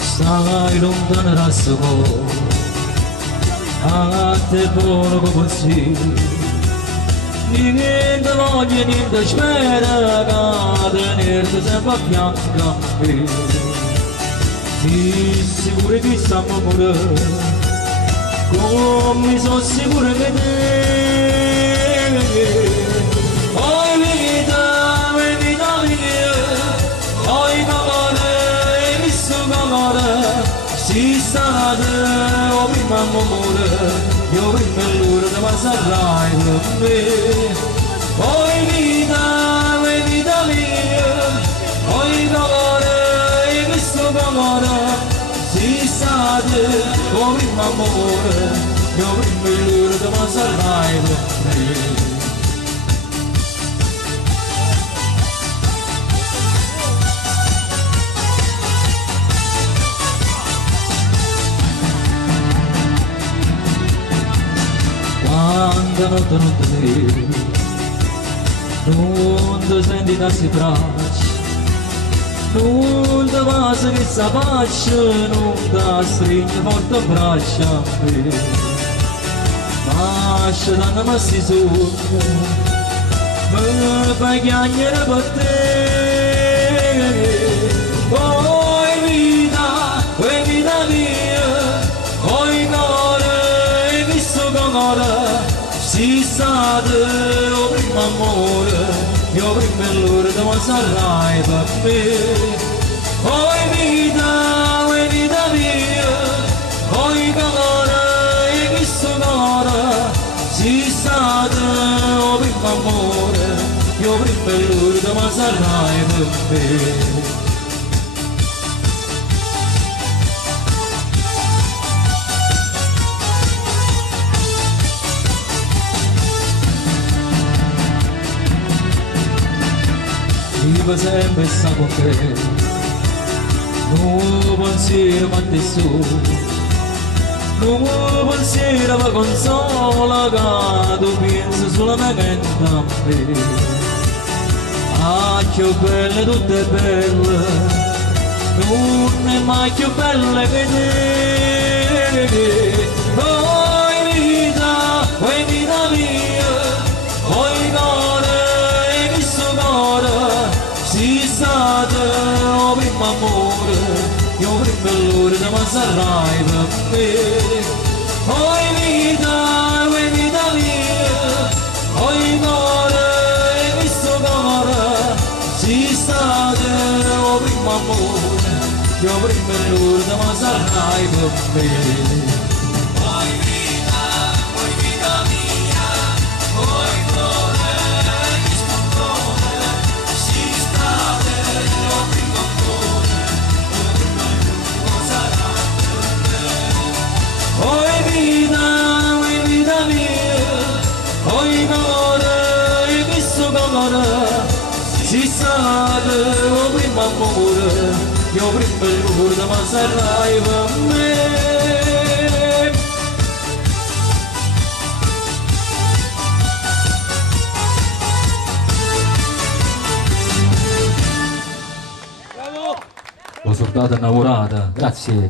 Stai lontano dal suo cuore, a te buono come così, niente voglia, niente spera, che tenerti sempre a fianco a me. Sì, sicuro che stiamo morendo, come sono sicuro che te. Oi vita mia, oi colore, visto colore, si sta o prima amore, io prima l'ora che passerai per me. Oi vita mia, oi colore, visto colore, si sta o prima amore, io prima l'ora che passerai per me. Quando non ti vedo, non ti senti da si braccia, non ti passa che si faccia, non ti stringe forte braccia a me. Lascia da me si sogno, mi fai chiagliare per te. Oi vita mia, oi cuore, visto colore, si sa o prima amore, io prima l'ora che sarai per me. Oi vita mia, oi colore, visto colore, si sa o prima amore, io prima l'ora che sarai per me. Vivo sempre sta con te, non pensiero quanto su, non pensiero ma consola che tu pensi solamente a me. Ah, che belle, tutte belle, non è mai più bella che te. Oi vita mia, oi cuore, visto cuore, si sa o prima amore, io prima l'ora che sarai per me. Oi vita mia, oi cuore, visto cuore, si sa o prima amore, io prima l'ora che sarai per me. Oi cuore, visto colore, si sa o prima amore, io prima l'ora ma sarai per me. Bravo! Ho soldato innamorata, grazie.